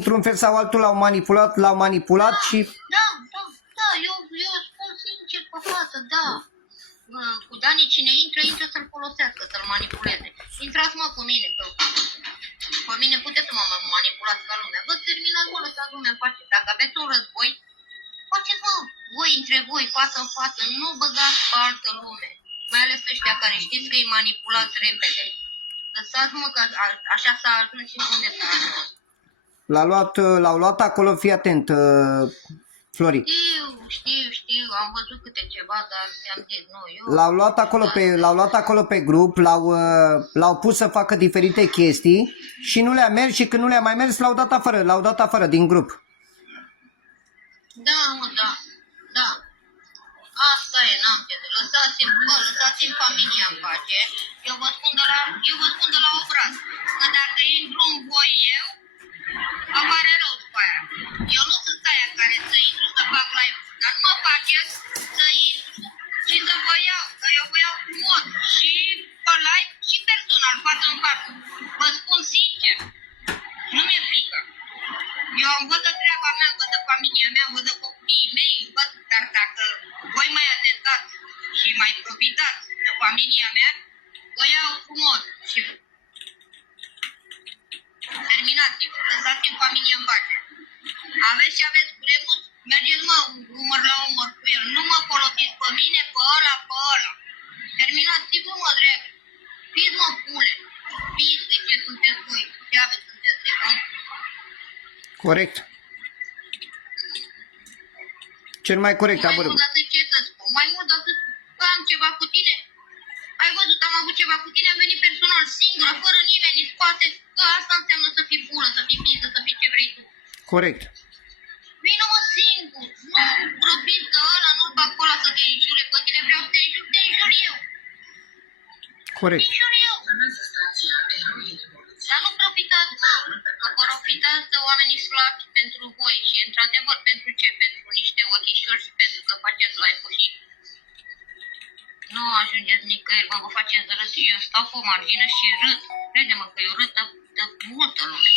într-un fel sau altul l-au manipulat și... Da, eu spun sincer pe față, da. Cu Dani cine intră să-l folosească, să-l manipuleze. Intrați mă cu mine, că pe mine puteți să mă manipulați ca lumea. Vă terminați, mă, lăsați lumea în pace. Dacă aveți un război, faceți, mă, voi între voi, față în față, nu băgați pe altă lume. Mai ales ăștia care știți că îi manipulați repede. Lăsați, mă, că așa s-a ajuns și unde s-a ajuns. L-au luat acolo, fii atent, Flori. Știu, am văzut câte ceva, dar ți-am zis, nu, eu... L-au luat acolo pe grup, l-au pus să facă diferite chestii și nu le-a mers și când nu le-a mai mers l-au dat afară din grup. Da, mă, da. Asta e, n-am ce să... Lăsați-mi familia în pace. Eu vă spun de la obraz. Că dacă intru în voi eu, îmi pare rău după aia. Eu nu sunt aia care să intru să fac live. Dar nu mă faceți să intru și să vă iau. Că eu vă iau frumos și pe live și personal, față în față. Vă spun sincer, nu mi-e frică. Eu am văd de treaba mea, văd de familia mea, văd de copiii mei, văd, dar dacă voi mai atentați și mai profitați de familia mea, vă iau frumos și terminați-vă, lăsați-mi familia în pace. Aveți ce aveți vremuri, mergeți mă umăr la umăr cu el, nu mă folosiți pe mine, pe ăla. Terminați-vă mă drept, fiți mă pune, fiți de ce sunteți voi, ce aveți sunteți de bun. Corect. Cel mai corect, Mai mult atât ce să spun, mai mult atât că am ceva cu tine. Ai văzut, am avut ceva cu tine, am venit personal, singură, fără nimeni în spate, că asta înseamnă să fii bună, să fii biză, să fii ce vrei tu. Corect. Vină-mă singur, nu profit că ăla nu-l bag pe ăla să te înjure, pe tine vreau să te înjur eu. Corect. Te înjur eu. Dar nu profitați, mă, că profitați de oamenii slabi pentru voi și, într-adevăr, pentru ce? Pentru niște ochișori și pentru că faceți live-uri și nu ajungeți nicăieri, mă, vă faceți de râs. Eu stau pe o margină și râd. Crede-mă că eu râd de multă lume.